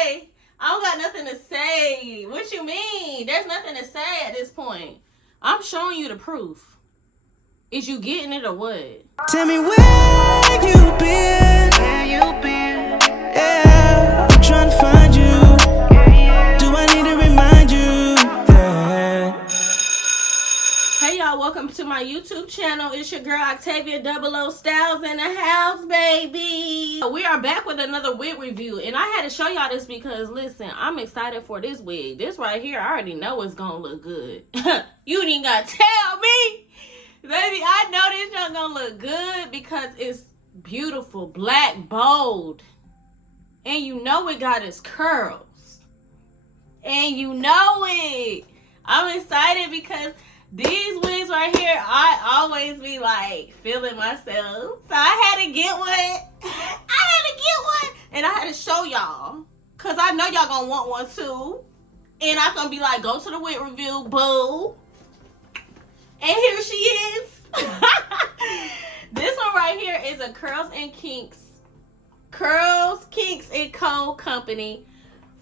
say. I don't got nothing to say. What you mean? There's nothing to say at this point. I'm showing you the proof. Is you getting it or what? Tell me where you been. Yeah, I'm trying to find you. Do I need to remind you? Yeah. Hey y'all, welcome to my YouTube channel. It's your girl Octavia 00 Styles in the house, baby. We are back with another wig review, and I had to show y'all this because listen, I'm excited for this wig. This right here, I already know it's gonna look good. You ain't gotta tell me, baby. I know this y'all gonna look good because it's beautiful, black, bold, and you know it got its curls, and you know it. I'm excited because these wigs right here, I always be like feeling myself. So I had to get one. And I had to show y'all. Cause I know y'all gonna want one too. And I'm gonna be like, go to the wig review, boo. And here she is. This one right here is a Curls Kinks and Co. company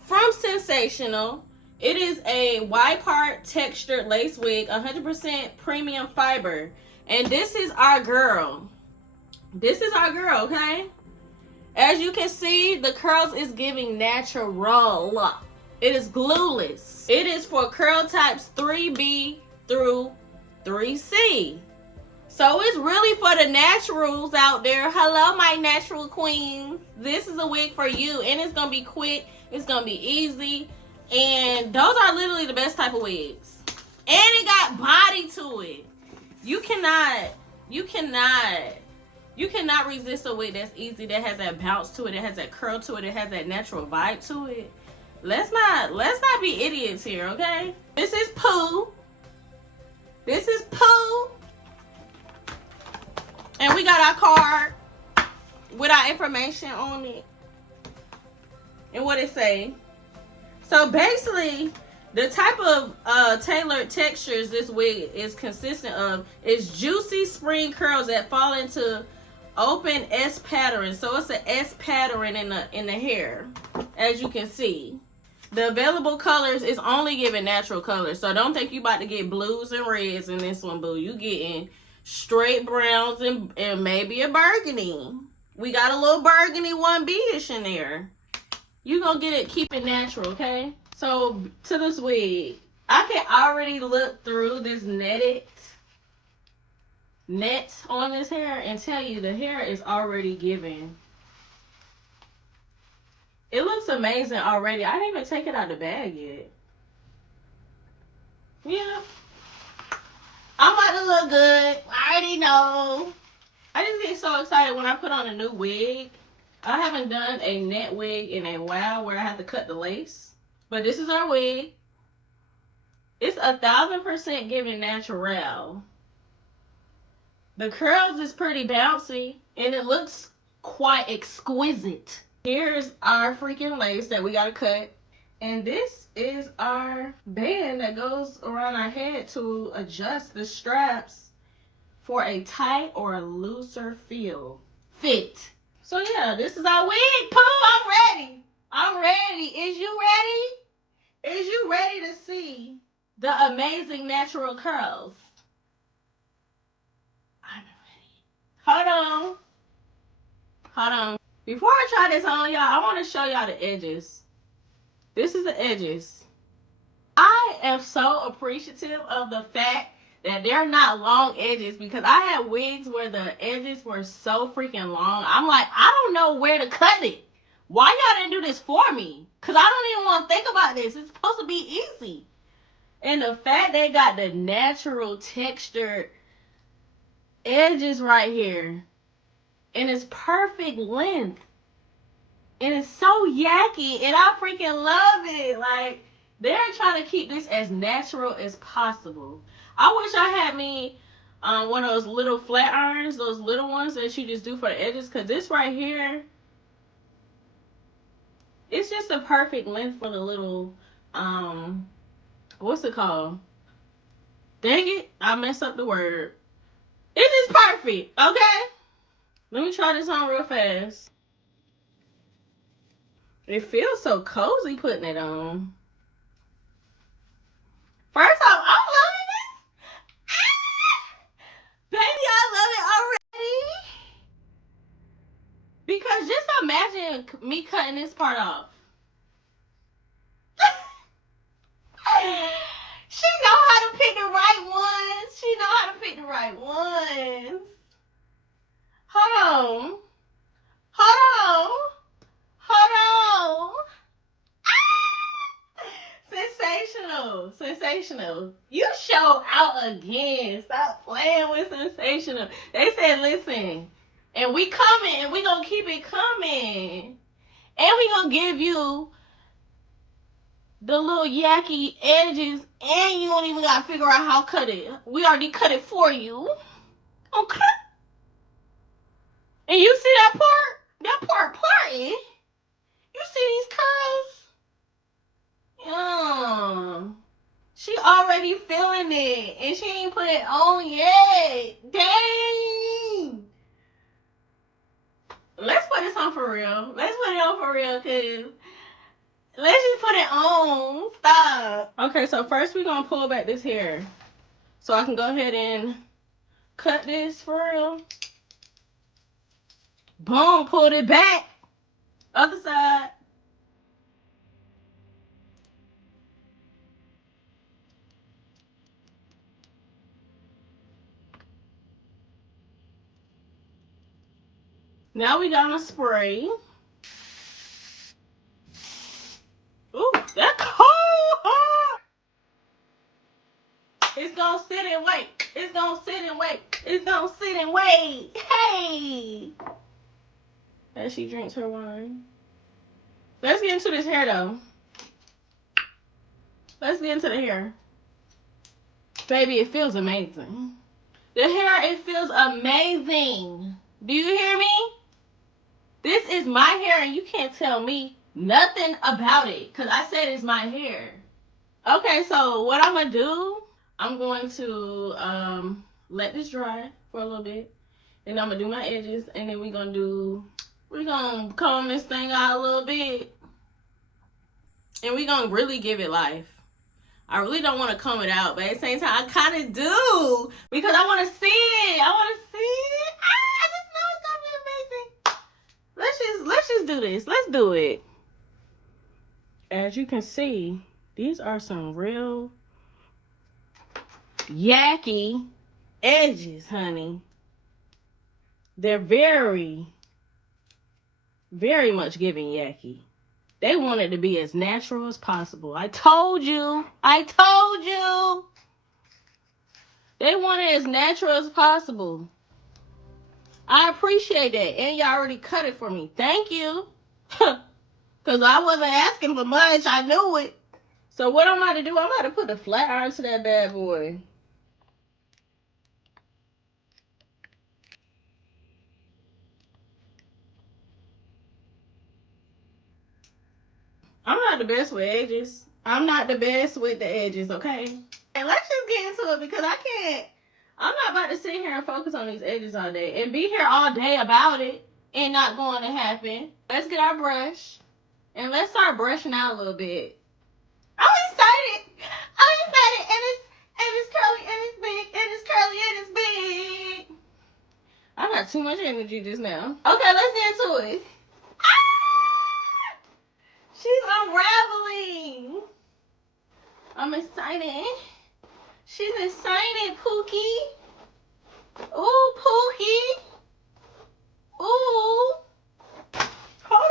from Sensational. It is a wide part textured lace wig, 100% premium fiber. And this is our girl. This is our girl, okay? As you can see, the curls is giving natural. It is glueless. It is for curl types 3B through 3C. So it's really for the naturals out there. Hello, my natural queens. This is a wig for you. And it's going to be quick. It's going to be easy. And those are literally the best type of wigs. And it got body to it. You cannot resist a wig that's easy, that has that bounce to it, that has that curl to it, that has that natural vibe to it. Let's not be idiots here, okay? This is Pooh. This is Pooh. And we got our card with our information on it. And what it say. So basically, the type of tailored textures this wig is consistent of is juicy spring curls that fall into open S pattern. So it's an S pattern in the hair, as you can see. The available colors is only giving natural colors. So don't think you about to get blues and reds in this one, boo. You getting straight browns and maybe a burgundy. We got a little burgundy 1B-ish in there. You gonna get it, keep it natural, okay? So to this wig, I can already look through this net on this hair and tell you the hair is already giving. It looks amazing already. I didn't even take it out of the bag yet. Yeah. I'm about to look good. I already know. I just get so excited when I put on a new wig. I haven't done a net wig in a while where I have to cut the lace. But this is our wig. It's 1000% giving natural. The curls is pretty bouncy and it looks quite exquisite. Here's our freaking lace that we gotta cut. And this is our band that goes around our head to adjust the straps for a tight or a looser fit. So yeah, this is our wig, Pooh. I'm ready. I'm ready. Is you ready? Is you ready to see the amazing natural curls? I'm ready. Hold on. Before I try this on y'all, I want to show y'all the edges. This is the edges. I am so appreciative of the fact that they're not long edges because I had wigs where the edges were so freaking long. I'm like, I don't know where to cut it. Why y'all didn't do this for me? Because I don't even want to think about this. It's supposed to be easy. And the fact they got the natural textured edges right here. And it's perfect length. And it's so yucky. And I freaking love it. Like, they're trying to keep this as natural as possible. I wish I had me one of those little flat irons, those little ones that you just do for the edges. Because this right here, it's just a perfect length for the little, what's it called? Dang it, I messed up the word. It is perfect, okay? Let me try this on real fast. It feels so cozy putting it on. First off, I'm loving it. Baby, I love it already. Because just imagine me cutting this part off. She know how to pick the right ones. She know how to pick the right ones. Hold on. Hold on. Hold on. Sensational. Sensational. You show out again. Stop playing with Sensational. They said, listen, and we coming, and we gonna keep it coming. And we gonna give you the little yucky edges, and you don't even gotta figure out how to cut it. We already cut it for you. Okay. And you see that part? That part parting. You see these curls? She already feeling it, and she ain't put it on yet. Dang. Let's put this on for real. Let's put it on for real, cause let's just put it on. Stop. Okay, so first we're gonna pull back this hair, so I can go ahead and cut this for real. Boom, pulled it back. Other side. Now we got a spray. Ooh, that cold. It's gonna sit and wait. It's gonna sit and wait. It's gonna sit and wait. Hey. As she drinks her wine. Let's get into this hair though. Let's get into the hair. Baby, it feels amazing. The hair, it feels amazing. Do you hear me? This is my hair and you can't tell me nothing about it. Because I said it's my hair. Okay, so what I'm going to do, I'm going to let this dry for a little bit. And I'm going to do my edges. And then we're going to comb this thing out a little bit. And we're going to really give it life. I really don't want to comb it out, but at the same time, I kind of do. Because I want to see it. I want to see it. I just know it's going to be amazing. Let's just do this. Let's do it. As you can see, these are some real yucky edges, honey. They're very, very much giving yucky. They want it to be as natural as possible. I told you. I told you. They want it as natural as possible. I appreciate that. And y'all already cut it for me. Thank you. Because I wasn't asking for much. I knew it. So what I'm about to do, I'm about to put the flat iron to that bad boy. I'm not the best with edges. I'm not the best with the edges, okay? And let's just get into it because I'm not about to sit here and focus on these edges all day and be here all day about it and not going to happen. Let's get our brush and let's start brushing out a little bit. I'm excited. I'm excited and it's curly and it's big and it's curly and it's big. I got too much energy just now. Okay, let's get into it. She's unraveling. I'm excited. She's excited, Pookie. Ooh, Pookie. Ooh. Hold on.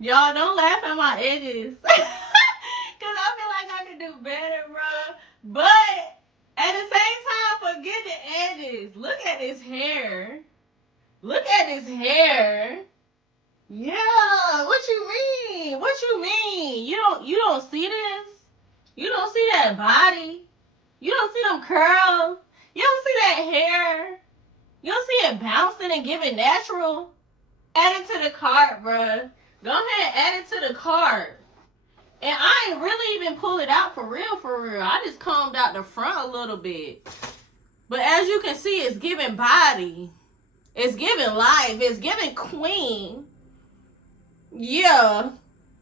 Y'all don't laugh at my edges. Because I feel like I could do better, bro. But at the same time, forget the edges. Look at this hair. Look at this hair. Yeah, what you mean? What you mean? You don't see this? You don't see that body? You don't see them curls? You don't see that hair? You don't see it bouncing and giving natural? Add it to the cart, bruh. Go ahead and add it to the cart. And I ain't really even pull it out for real, for real. I just combed out the front a little bit. But as you can see, it's giving body. It's giving life. It's giving queen. Yeah.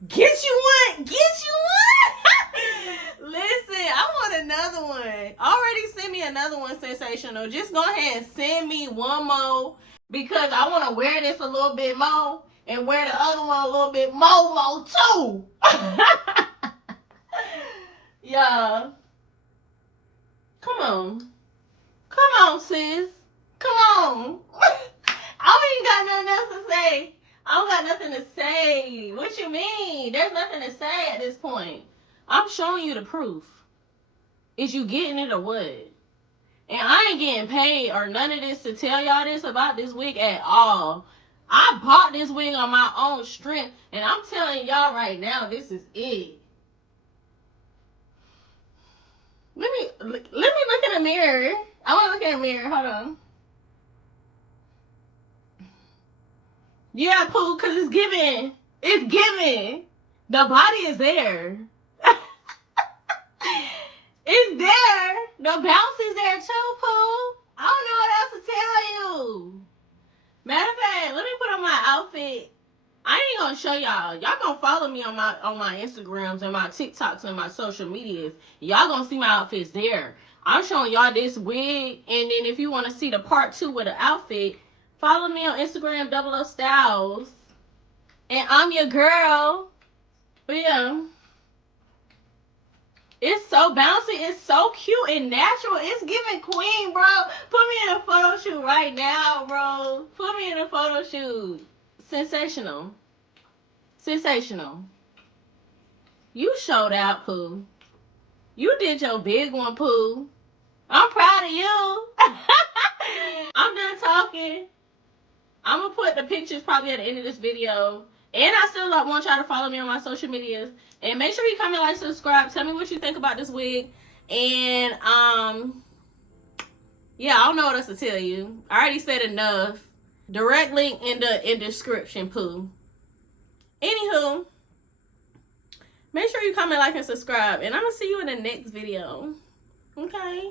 Get you one. Get you one. Listen, I want another one. Already send me another one, Sensational. Just go ahead and send me one more because I want to wear this a little bit more and wear the other one a little bit more too. Yeah. Come on. Come on, sis. Come on. I ain't got nothing else to say. I don't got nothing to say. What you mean? There's nothing to say at this point. I'm showing you the proof. Is you getting it or what? And I ain't getting paid or none of this to tell y'all this about this wig at all. I bought this wig on my own strength, and I'm telling y'all right now, this is it. Let me look in the mirror. I want to look in the mirror. Hold on. Yeah, Pooh, because it's giving. It's giving. The body is there. It's there. The bounce is there too, Pooh. I don't know what else to tell you. Matter of fact, let me put on my outfit. I ain't gonna show y'all. Y'all gonna follow me on my Instagrams and my TikToks and my social medias. Y'all gonna see my outfits there. I'm showing y'all this wig, and then if you want to see the part 2 with the outfit, follow me on Instagram, 00 Styles. And I'm your girl. But yeah. It's so bouncy. It's so cute and natural. It's giving queen, bro. Put me in a photo shoot right now, bro. Put me in a photo shoot. Sensational. Sensational. You showed out, Pooh. You did your big one, Pooh. I'm proud of you. I'm done talking. I'm going to put the pictures probably at the end of this video. And I still want y'all to follow me on my social medias. And make sure you comment, like, subscribe. Tell me what you think about this wig. And, yeah, I don't know what else to tell you. I already said enough. Direct link in the description, Pooh. Anywho, make sure you comment, like, and subscribe. And I'm going to see you in the next video. Okay?